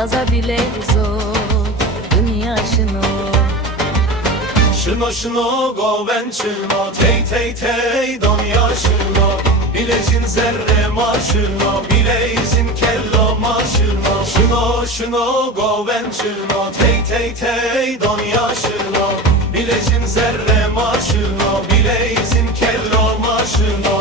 zaza bilezo dünya şino. Şino şino goven şino, tey tey tey donya şino. Bilecin zerre maşino, bileysin kello maşino. Şino şino goven şino, tey tey tey donya şino. Bilecin zerre maşino, bileysin kello maşino.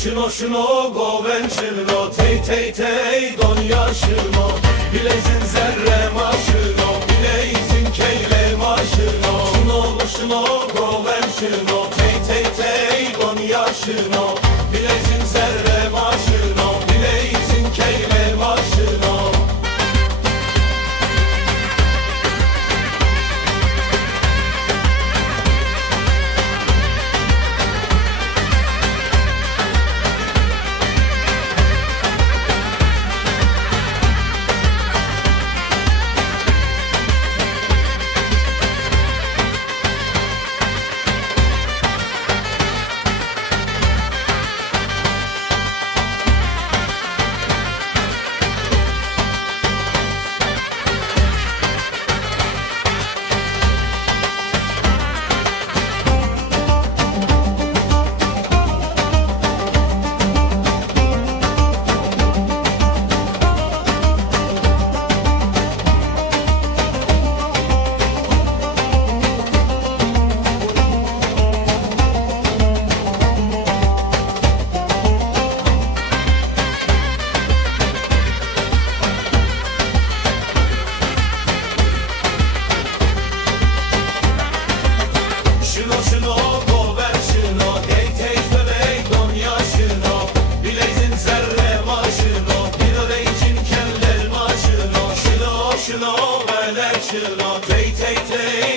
Şino şino goven şino, tey tey tey donya şino. Bilezin zerre maşino, bileysin keyle maşino. Şino şino goven şino, tey tey tey donya şino. Bilezin zerre maşino, bileysin keyle maşino. Şino şino goven şino, tey tey tey donya şino. Bilezin zerre maşino, bileysin keller maşino. Şino şino velek şino, tey tey tey